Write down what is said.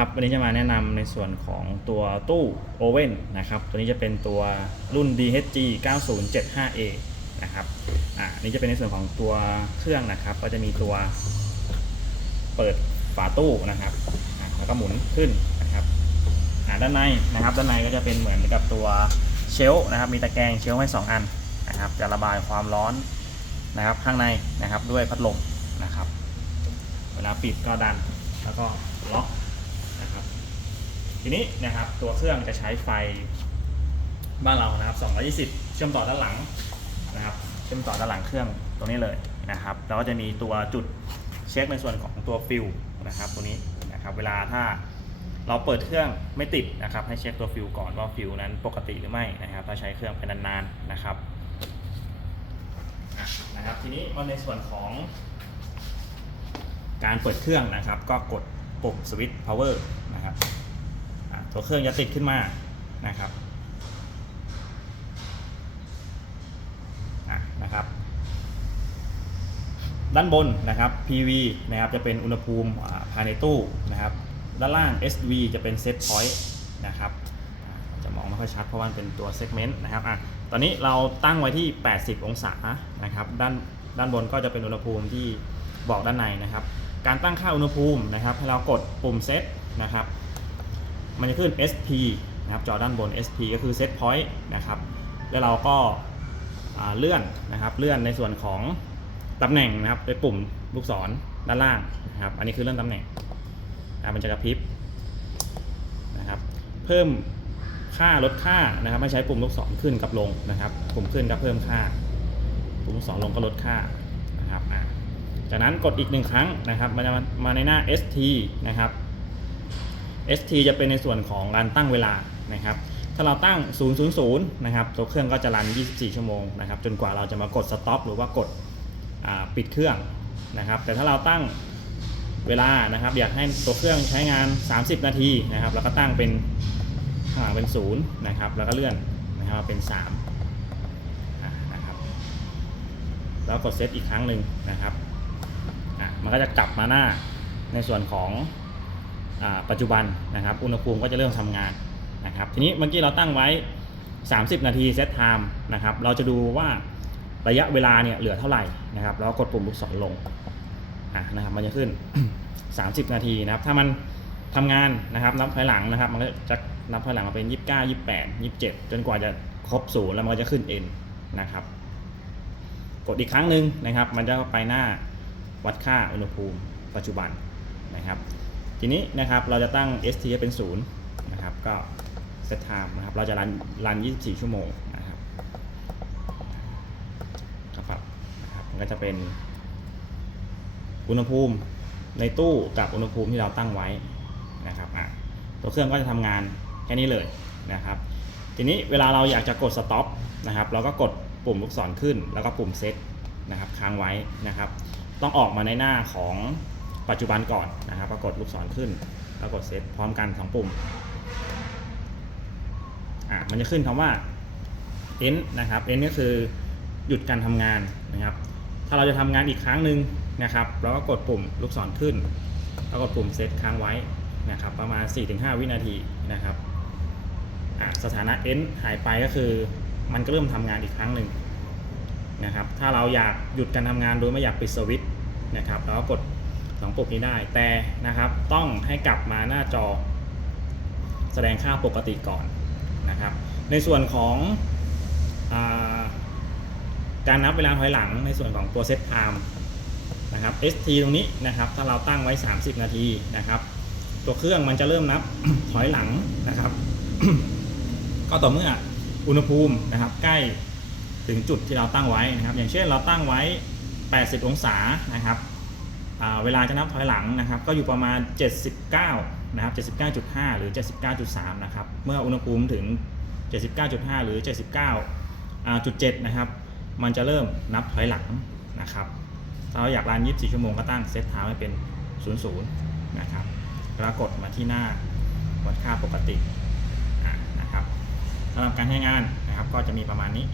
ครับวันนี้จะมาแนะนำในส่วนของตัวตู้โอเว่นนะครับตัวนี้จะเป็นตัวรุ่น DHG 9075A นะครับอ่านี่จะเป็นในส่วนของตัวเครื่องนะครับ ก็จะมีตัวเปิดฝาตู้นะครับแล้วก็หมุนขึ้นนะครับอ่าด้านในนะครับด้านในก็จะเป็นเหมือนกับตัวเชลนะครับมีตะแกรงเชลฟ์ให้สองอันนะครับจะระบายความร้อนนะครับข้างในนะครับด้วยพัดลมนะครับ เวลาปิดก็ดันแล้วก็ล็อกนะ ทีนี้นะครับตัวเครื่องจะใช้ไฟบ้านเรานะครับ220 เชื่อมต่อด้านหลังนะครับ เชื่อมต่อด้านหลังเครื่องตรงนี้เลยนะครับแล้วก็จะมีตัวจุดเช็คในส่วนของตัวฟิลนะครับตัวนี้นะครับเวลาถ้าเราเปิดเครื่องไม่ติดนะครับ ให้เช็คตัวฟิลก่อนว่าฟิลนั้นปกติหรือไม่นะครับถ้าใช้เครื่องไปนานๆนะครับนะครับ ทีนี้มาในส่วนของ การเปิดเครื่องนะครับ ก็กดปุ่มสวิตช์ power นะครับอะ ตัวเครื่องจะติดขึ้นมานะครับนะครับ ด้านบนนะครับ PV นะครับจะเป็นอุณหภูมิภายในตู้นะครับ ด้านล่าง SV จะเป็น set point นะครับจะมองไม่ค่อยชัดเพราะว่ามันเป็นตัว segment นะครับอะตอนนี้เราตั้งไว้ที่ 80 องศานะครับ ด้านด้านบนก็จะเป็นอุณหภูมิที่บอกด้านในนะครับ การตั้งค่าอุณหภูมินะครับให้เรากดปุ่ม set นะครับ มันจะขึ้น SP นะครับจอด้านบน SP ก็คือ set point นะครับแล้วเราก็เลื่อนนะครับเลื่อนในส่วนของตำแหน่งนะครับไปปุ่มลูกศรด้านล่างนะครับอันนี้คือเลื่อนตำแหน่งนะมันจะกระพริบนะครับเพิ่มค่าลดค่านะครับไม่ใช้ปุ่มลูกศรขึ้นกับลงนะครับ ปุ่มขึ้นก็เพิ่มค่า ปุ่มลูกศรลงก็ลดค่านะครับจากนั้นกดอีกหนึ่งครั้งนะครับมันจะมาในหน้า ST นะครับ ST จะเป็นในส่วนของการตั้งเวลานะครับ ถ้าเราตั้ง 000 นะครับ ตัวเครื่องก็จะรัน 24 ชั่วโมงนะครับ จนกว่าเราจะมากด stop หรือว่ากดปิดเครื่องนะครับ แต่ถ้าเราตั้งเวลานะครับ อยากให้ตัวเครื่องใช้งาน 30 นาทีนะครับ แล้วก็ตั้งเป็นข้างหลังเป็น 0 นะครับ แล้วก็เลื่อนนะครับเป็น 3 นะครับ แล้วกดเซตอีกครั้งหนึ่งนะครับอะมันก็จะกลับมาหน้าในส่วนของ ปัจจุบันนะครับอุณหภูมิก็จะเริ่มทำงานนะครับทีนี้เมื่อกี้เราตั้งไว้ 30 นาทีเซตไทม์นะครับเราจะดูว่าระยะเวลาเนี่ยเหลือเท่าไหร่นะครับแล้วกดปุ่มลูกศรลงนะครับมันจะขึ้น 30 นาทีนะครับถ้ามันทำงานนะครับนับถอยหลังนะครับมันก็จะนับถอยหลังมาเป็น 29 28 27 จนกว่าจะครบศูนย์แล้วมันก็จะขึ้น N นะครับกดอีกครั้งหนึ่งนะครับ มันจะไปหน้าวัดค่าอุณหภูมิปัจจุบันนะครับ ทีนี้นะครับเราจะตั้ง ST เป็น0นะครับก็ set time นะครับเราจะรันรัน 24 ชั่วโมงนะครับครับนะครับมันก็จะเป็นอุณหภูมิในตู้กับอุณหภูมิที่เราตั้งไว้นะครับอะตัวเครื่องก็จะทำงานแค่นี้เลยนะครับ ทีนี้เวลาเราอยากจะกด stop นะครับ เราก็กดปุ่มลูกศรขึ้น แล้วก็ปุ่ม set นะครับค้างไว้นะครับ ต้องออกมาในหน้าของ ปัจจุบันก่อนนะครับก็กดลูกศรขึ้นแล้วกด set พร้อมกันสองปุ่มอะมันจะขึ้นคำว่า end นะครับ end ก็คือหยุดการทำงานนะครับ ถ้าเราจะทำงานอีกครั้งหนึ่งนะครับเราก็กดปุ่มลูกศรขึ้นแล้วกดปุ่ม set ค้างไว้นะครับ ประมาณ 4-5 วินาทีนะครับอะสถานะ end หายไปก็คือมันก็เริ่มทำงานอีกครั้งหนึ่งนะครับ ถ้าเราอยากหยุดการทำงานโดยไม่อยากปิดสวิตช์นะครับ เราก็กด สองปุ่มนี้ได้แต่นะครับต้องให้กลับมาหน้าจอ แสดงค่าปกติก่อนนะครับ ในส่วนของอาการนับเวลาถอยหลังในส่วนของตัวเซตไทม์นะครับ ST ตรงนี้นะครับถ้าเราตั้งไว้ 30 นาทีนะครับ ตัวเครื่องมันจะเริ่มนับถอยหลังนะครับ ก็ต่อเมื่ออุณหภูมินะครับ ใกล้ถึงจุดที่เราตั้งไว้นะครับ อย่างเช่นเราตั้งไว้ 80 องศานะครับ เวลาจะนับถอยหลังนะครับก็อยู่ประมาณ 79 นะครับ 79.5 หรือ 79.3 นะครับ เมื่ออุณหภูมิถึง 79.5 หรือ 79.7 นะครับ มันจะเริ่มนับถอยหลังนะครับ ถ้าเราอยากรัน 24 ชั่วโมงก็ตั้งเซตไทม์ให้เป็น 00 นะครับ แล้วกดมาที่หน้าวัดค่าปกตินะครับสำหรับการใช้งานนะครับก็จะมีประมาณนี้